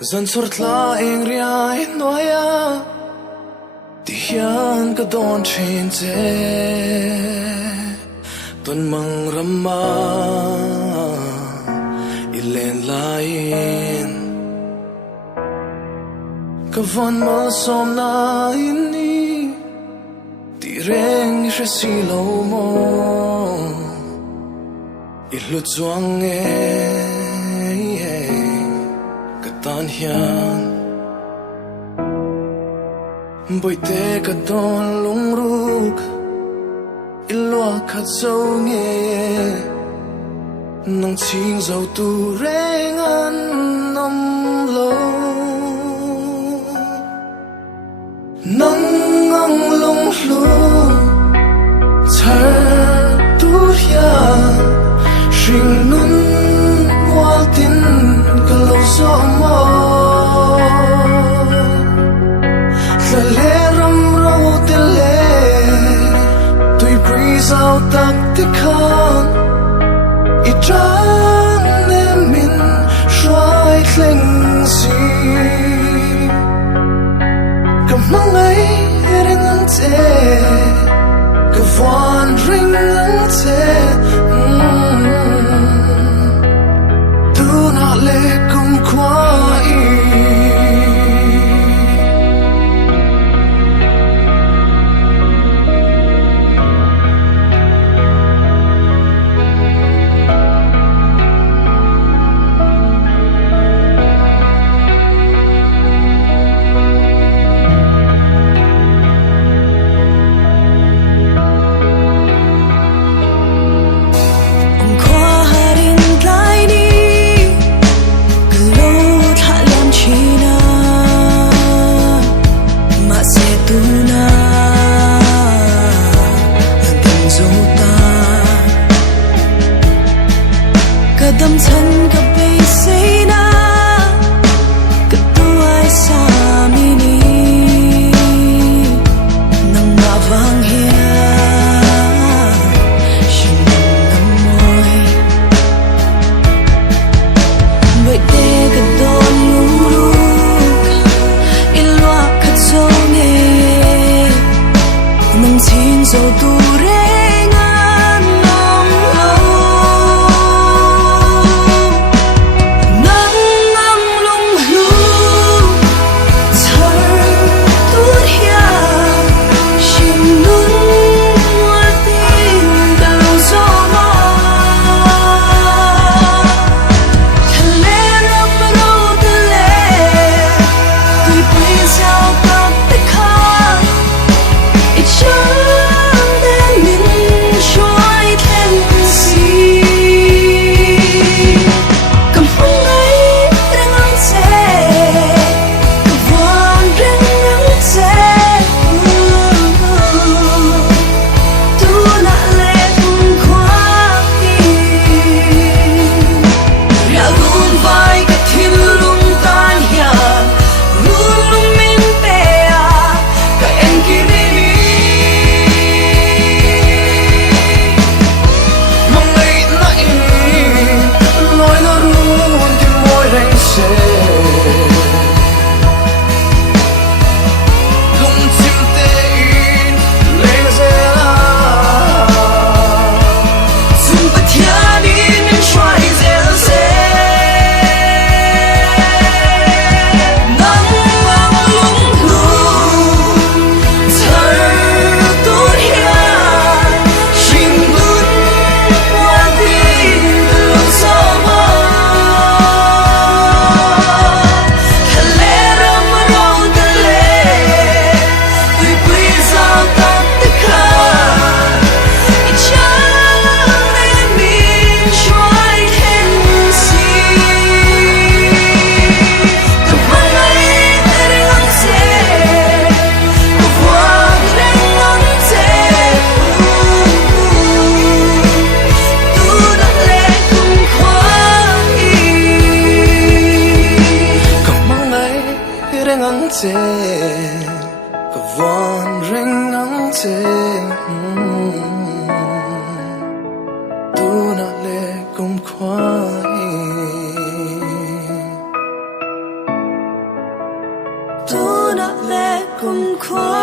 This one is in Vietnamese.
Dân sort la ing ria in noya Ti hian ka don chin che Ton mang rama Ilen lain Ka von mal som na ini Ti reng ishe si lo mo Ilut zuang tan hian Boi te ka don lung ruk Ilua khat zau nghe Nang ching zau tu reng an nam lo Nang ang lung lu Char tu hian Shing nun wal tin ka lo so mo La le ram ro te le Tui breeze out tak te khan I tran ne min Shwai kleng si Ka mangai ring ang te Ka vuan ring ang te le kumkhua Kadam chan ka bay say na Katuay sa mini Nang mavang hiya Shinang amoy Boi te ka don luruk Ilwa ka zonge Nang ching zo tu te Ka von ring ang te Tu na le kumkhua kumkhua